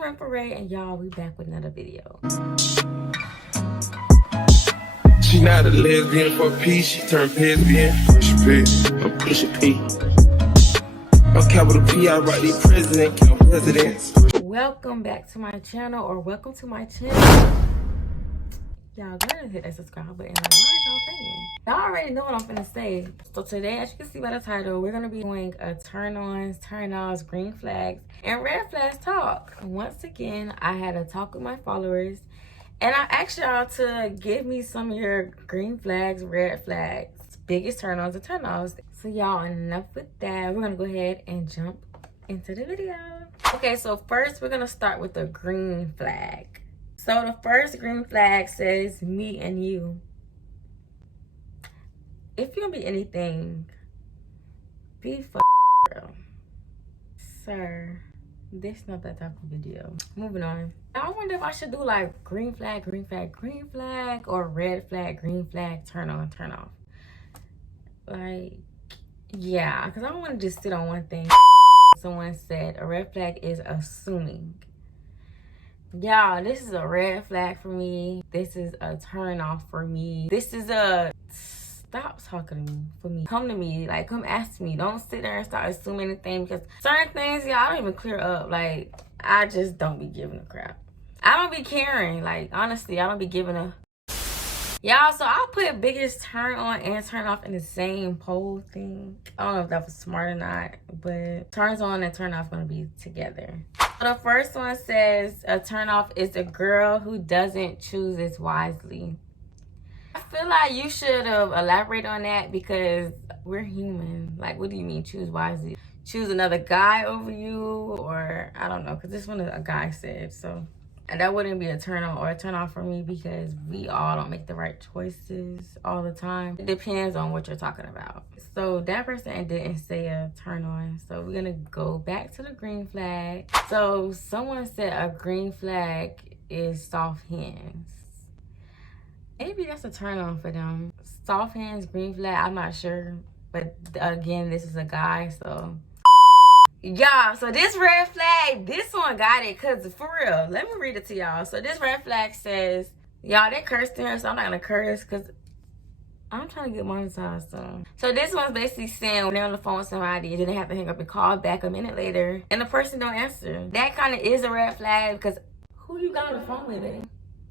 Corinfrae, and y'all, we back with another video. She not a lesbian for peace, she turned lesbian. Push P, I'm pushing P. I'm capital P, I write the president, count presidents. Welcome back to my channel, or welcome to my channel. Y'all go ahead and hit that subscribe button. Like, why y'all saying? Y'all already know what I'm finna say. So today, as you can see by the title, we're gonna be doing a turn-ons, turn-offs, green flags, and red flags talk. Once again, I had a talk with my followers, and I asked y'all to give me some of your green flags, red flags, biggest turn-ons and turn-offs. So y'all, enough with that. We're gonna go ahead and jump into the video. Okay, so first we're gonna start with the green flag. So the first green flag says me and you. If you'll be anything, be real. Sir, this not that type of video. Moving on. I wonder if I should do like green flag, green flag, green flag, or red flag, green flag, turn on, turn off. Like, yeah, because I don't want to just sit on one thing. Someone said a red flag is assuming. Y'all, this is a red flag for me. This is a turn off for me. This is a stop talking to me for me. Come to me, like come ask me. Don't sit there and start assuming anything, because certain things, y'all, I don't even clear up. Like, I just don't be giving a crap. I don't be caring. Like, honestly, I don't be giving a... Y'all, so I'll put biggest turn on and turn off in the same poll thing. I don't know if that was smart or not, but turns on and turn off gonna be together. So the first one says a turn off is a girl who doesn't choose it wisely. I feel like you should have elaborated on that, because we're human. Like, what do you mean choose wisely? Choose another guy over you, or I don't know, because this one a guy said, so. And that wouldn't be a turn on or a turn off for me, because we all don't make the right choices all the time. It depends on what you're talking about. So that person didn't say a turn on. So we're gonna go back to the green flag. So someone said a green flag is soft hands. Maybe that's a turn on for them. Soft hands, green flag, I'm not sure. But again, this is a guy, so. Y'all, so this red flag, this one got it, because for real, let me read it to y'all. So this red flag says, y'all, they cursed in here, so I'm not gonna curse, because I'm trying to get monetized. So this one's basically saying when they're on the phone with somebody, then they have to hang up and call back a minute later, and the person don't answer. That kind of is a red flag, because who you got on the phone with? Eh?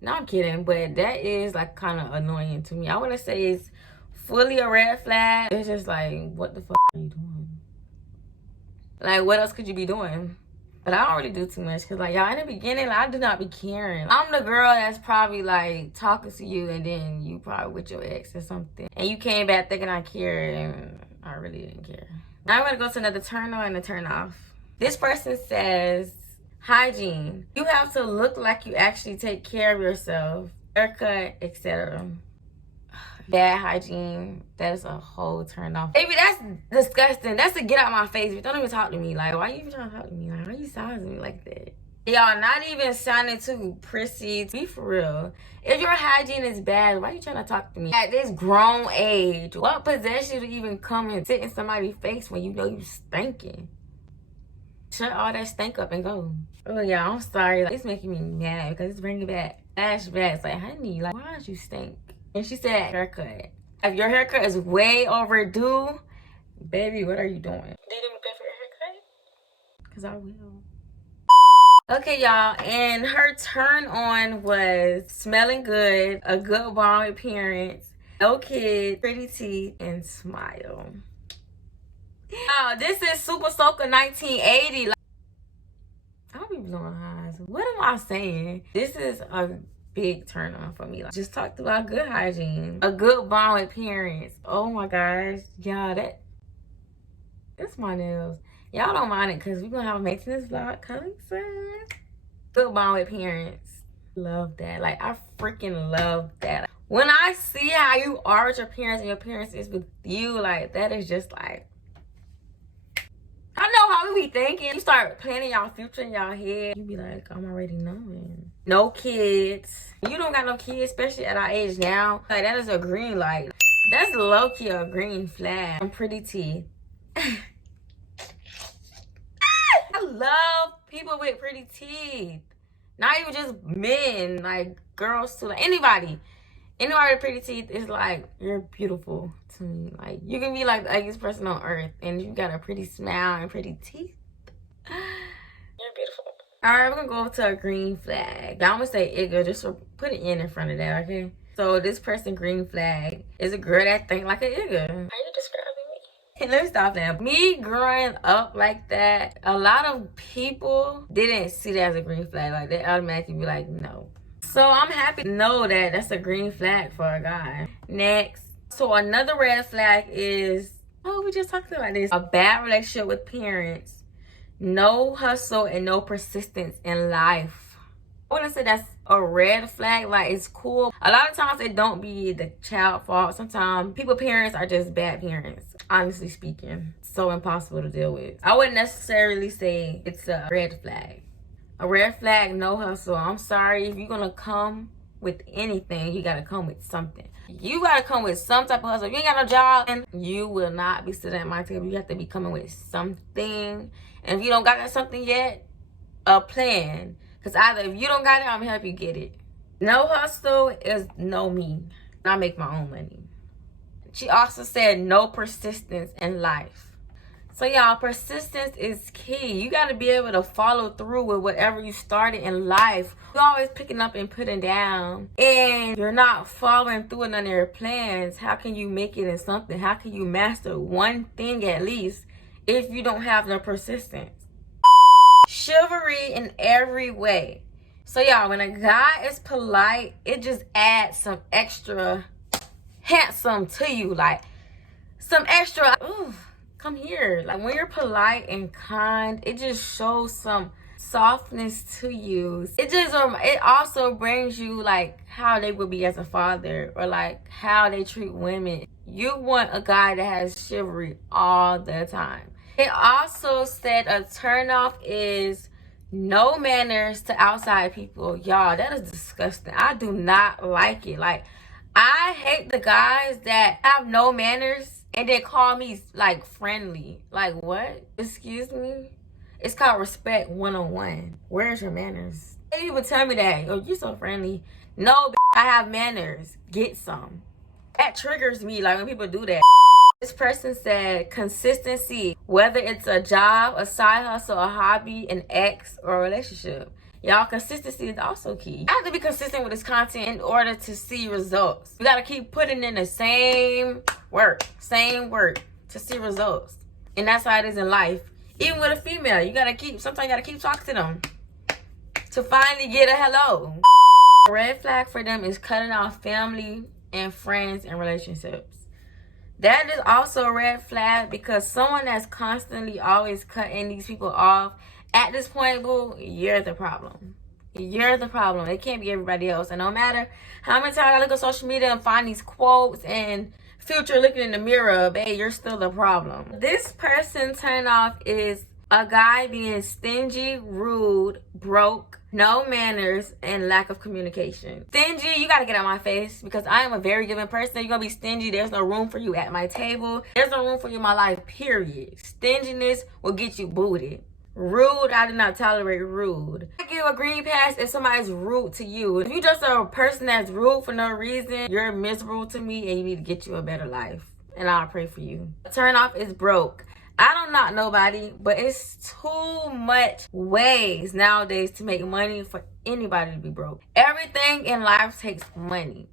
No, I'm kidding, but that is like kind of annoying to me. I want to say it's fully a red flag. It's just like, what the fuck are you doing? Like, what else could you be doing? But I don't really do too much, because like, y'all, in the beginning, like, I do not be caring. I'm the girl that's probably like talking to you, and then you probably with your ex or something, and you came back thinking I care, and I really didn't care. Now I'm gonna go to another turn on and a turn off. This person says hygiene. You have to look like you actually take care of yourself, haircut, etc. Bad hygiene, that is a whole turn off. Baby, that's disgusting. That's a get out my face. Don't even talk to me. Like, why you even trying to talk to me? Like, why you sizing me like that? Y'all, not even sounding too prissy. Be for real. If your hygiene is bad, why you trying to talk to me? At this grown age, what possessed you to even come and sit in somebody's face when you know you stinking? Shut all that stink up and go. Oh, yeah, I'm sorry. Like, it's making me mad, because it's bringing back flashbacks. Like, honey, like, why don't you stink? And she said haircut. If your haircut is way overdue, baby, what are you doing? Did you pay for your haircut? Because I will. Okay, y'all, and her turn on was smelling good, a good body appearance, no kids, pretty teeth, and smile. Oh, this is Super Soaker 1980. Like, I'll be blowing highs. What am I saying? This is a big turn on for me. Like, just talked about good hygiene, a good bond appearance. Oh my gosh, y'all, that's my nails. Y'all don't mind it, because we're gonna have a maintenance vlog coming soon. Good bond appearance, love that. Like, I freaking love that. When I see how you are with your parents and your parents is with you, like, that is just like, I know how we be thinking. You start planning y'all future in y'all head. You be like, I'm already knowing. No kids. You don't got no kids, especially at our age now. Like, that is a green light. That's low-key a green flag. I'm pretty teeth. I love People with pretty teeth. Not even just men, like girls too. Like anybody with pretty teeth is like, you're beautiful to me. Like you can be like the ugliest person on earth, and you got a pretty smile and pretty teeth. You're beautiful. All right, we're gonna go to a green flag. I'm gonna say Igga, just to put an N in front of that, okay? So this person, green flag, is a girl that think like an Igga. How you describing me? Let me stop now. Me growing up like that, a lot of people didn't see that as a green flag. Like they automatically be like, no. So I'm happy to know that that's a green flag for a guy. Next. So another red flag is, oh, we just talked about this. A bad relationship with parents. No hustle and no persistence in life. I wouldn't say that's a red flag. Like, it's cool. A lot of times it don't be the child fault. Sometimes people's parents are just bad parents, honestly speaking. So impossible to deal with. I wouldn't necessarily say it's a red flag. A red flag, no hustle. I'm sorry, if you're gonna come with anything, you gotta come with something. You gotta come with some type of hustle. If you ain't got no job, and you will not be sitting at my table. You have to be coming with something. And if you don't got that something yet, a plan. Because either if you don't got it, I'm gonna help you get it. No hustle is no me. I make my own money. She also said no persistence in life. So y'all, persistence is key. You got to be able to follow through with whatever you started in life. You're always picking up and putting down, and you're not following through with none of your plans. How can you make it in something? How can you master one thing at least if you don't have no persistence? Chivalry in every way. So y'all, when a guy is polite, it just adds some extra handsome to you. Like some extra, ooh, come here. Like when you're polite and kind, it just shows some softness to you. It also brings you like how they would be as a father, or like how they treat women. You want a guy that has chivalry all the time. It also said a turnoff is no manners to outside people. Y'all, that is disgusting. I do not like it. Like, I hate the guys that have no manners and they call me like friendly. Like, what? Excuse me? It's called respect 101. Where's your manners? They even tell me that. Oh, you're so friendly. No, I have manners. Get some. That triggers me, like when people do that. This person said consistency, whether it's a job, a side hustle, a hobby, an ex, or a relationship. Y'all, consistency is also key. You have to be consistent with this content in order to see results. You gotta keep putting in the same work to see results. And that's how it is in life. Even with a female, sometimes you gotta keep talking to them to finally get a hello. A red flag for them is cutting off family and friends and relationships. That is also a red flag, because someone that's constantly always cutting these people off, at this point, boo, you're the problem. You're the problem. It can't be everybody else. And no matter how many times I look at social media and find these quotes and Future looking in the mirror, babe, you're still the problem. This person turn off is a guy being stingy, rude, broke, no manners, and lack of communication. Stingy, you gotta get out my face, because I am a very giving person. You're gonna be stingy, there's no room for you at my table. There's no room for you in my life, period. Stinginess will get you booted. Rude, I do not tolerate rude. I give a green pass if somebody's rude to you. If you just a person that's rude for no reason, you're miserable to me, and you need to get you a better life. And I'll pray for you. Turn off is broke. I don't knock nobody, but it's too much ways nowadays to make money for anybody to be broke. Everything in life takes money.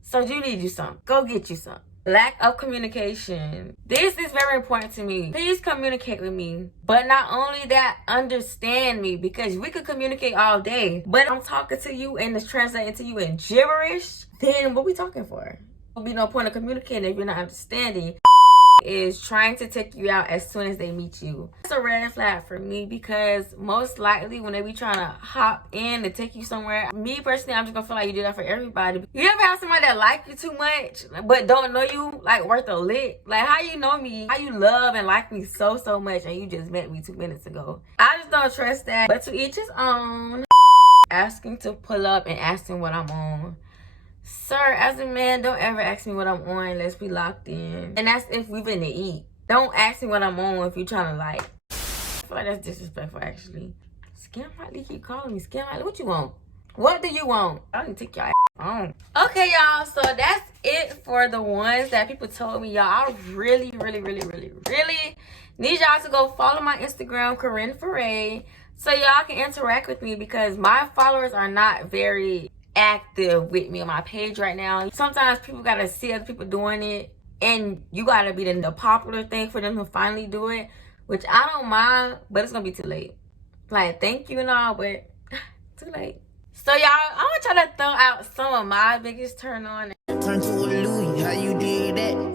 So you need you some. Go get you some. Lack of communication. This is very important to me. Please communicate with me. But not only that, understand me, because we could communicate all day. But I'm talking to you and it's translating to you in gibberish. Then what we talking for? There'll be no point of communicating if you're not understanding. Is trying to take you out as soon as they meet you. It's a red flag for me, because most likely when they be trying to hop in to take you somewhere, me personally, I'm just gonna feel like you do that for everybody. You ever have somebody that like you too much but don't know you like worth a lick? Like, how you know me, how you love and like me so much, and you just met me 2 minutes ago? I just don't trust that. But to each his own. Asking to pull up and asking what I'm on. Sir, as a man, don't ever ask me what I'm on unless we locked in. And that's if we finna eat. Don't ask me what I'm on if you're trying to like. I feel like that's disrespectful, actually. Scam Lightly keep calling me. Scam Lightly, what you want? What do you want? I need to take your ass on. Okay, y'all. So that's it for the ones that people told me, y'all. I really need y'all to go follow my Instagram, Corinfrae, so y'all can interact with me because my followers are not very active with me on my page right now. Sometimes people gotta see other people doing it, and you gotta be the popular thing for them to finally do it, which I don't mind, but it's gonna be too late. Like, thank you and all, but too late. So y'all, I'm gonna try to throw out some of my biggest turn on. Turn to a Louis, how you did that?